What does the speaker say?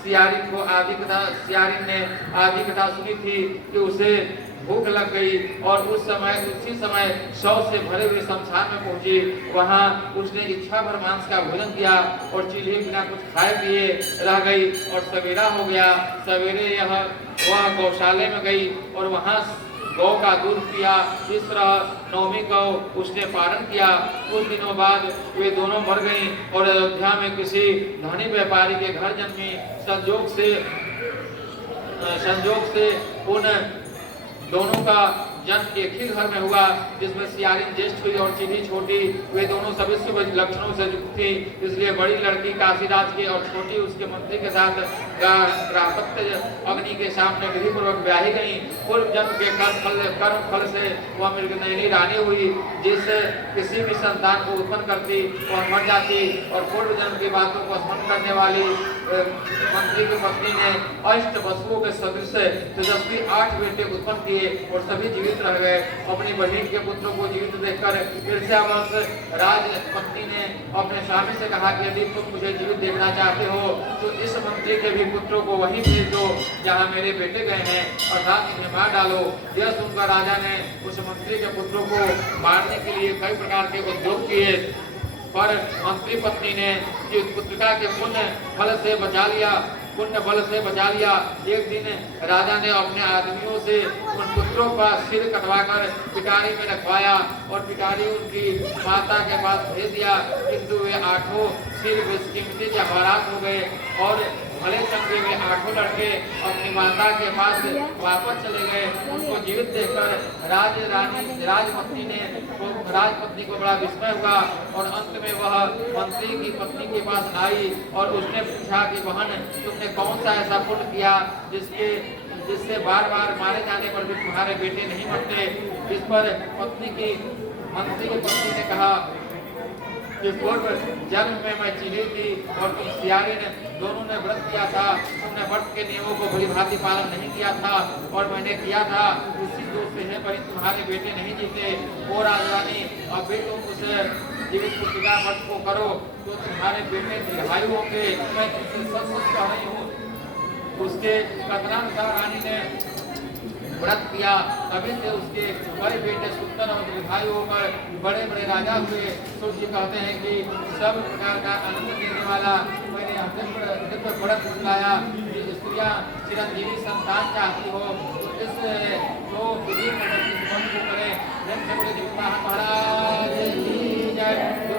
सियारिन ने आधी कथा सुनी थी कि उसे भूख लग गई और उसी समय शव से भरे हुए शमशान में पहुंची। वहां उसने इच्छा भर मांस का भोजन किया और चील्ही बिना कुछ खाए पिए रह गई और सवेरा हो गया। सवेरे वह गौशाले में गई और वहां गौ का दूध पिया। इस तरह नौमी को उसने पारण किया। कुछ दिनों बाद वे दोनों मर गईं और अयोध्या में किसी धनी व्यापारी के घर जन्मी। संजोग से उन दोनों का जन्म एक ही घर में हुआ, जिसमें सियारिन ज्येष्ठ हुई और चीनी छोटी। वे दोनों सभी लक्षणों से युक्त थी, इसलिए बड़ी लड़की काशीराज की और छोटी उसके मंत्री के साथ अग्नि के सामने विधि पूर्वक ब्याही गई। पूर्व जन्म के कर्म फल से वह मृगनयनी रानी हुई। जिस किसी भी संतान को उत्पन्न करती वह मर जाती और पूर्व जन्म की बातों को स्मरण करने वाली मंत्री की पत्नी ने अष्ट वसुओं के सदृश तेजस्वी 8 बेटे उत्पन्न किए और सभी जीवित रह गए। अपनी बहन के पुत्रों को जीवित देखकर ईर्ष्यावश राजपत्नी ने अपने स्वामी से कहा कि यदि तुम मुझे जीवित देखना चाहते हो तो इस मंत्री के भी पुत्रों को वहीं भेज दो जहाँ मेरे बेटे गए हैं, अर्थात इन्हें मार डालो। यह सुनकर राजा ने उस मंत्री के पुत्रों को मारने के लिए कई प्रकार के उद्योग किए, पर मंत्री पत्नी ने पुत्रिका के पुण्य बल से बचा लिया। एक दिन राजा ने अपने आदमियों से उन पुत्रों का सिर कटवाकर पिटारी में रखवाया और पिटारी उनकी माता के पास भेज दिया, किंतु वे 8 सिर बेशकीमती जवाहरात हो गए और भले चंगे वे 8 लड़के अपनी माता के पास वापस चले गए। उनको जीवित देखकर राजपत्नी को बड़ा विस्मय हुआ और अंत में वह मंत्री की पत्नी के पास आई और उसने पूछा कि बहन, तुमने कौन सा ऐसा पुण्य किया जिससे बार बार मारे जाने पर भी तुम्हारे बेटे नहीं मरते। इस पर मंत्री की पत्नी ने कहा कि पूर्व जन्म में मैं चीनी थी और तुम सियारिन, दोनों ने व्रत किया था। तुमने व्रत के नियमों को भली भांति पालन नहीं किया था और मैंने किया था, उसी दोष से है पर तुम्हारे बेटे नहीं जीते। ओ राजरानी, अब भी तुम उस जीवित पुत्रिका व्रत को करो तो तुम्हारे बेटे दीर्घायु होंगे। मैं तुमसे सच कह रही हूँ। उसके कथनानुसार रानी ने व्रत किया, तभी से उसके बड़े बेटे सुंदर और दीर्घायु होकर बड़े बड़े राजा हुए। सूर्य जी कहते हैं कि सब प्रकार का आनंद देने वाला मैंने दिव्य व्रत लाया। स्त्रियां चिरंजीवी संतान चाहती हो तो इस तो विधि को करें। महाराज की जय।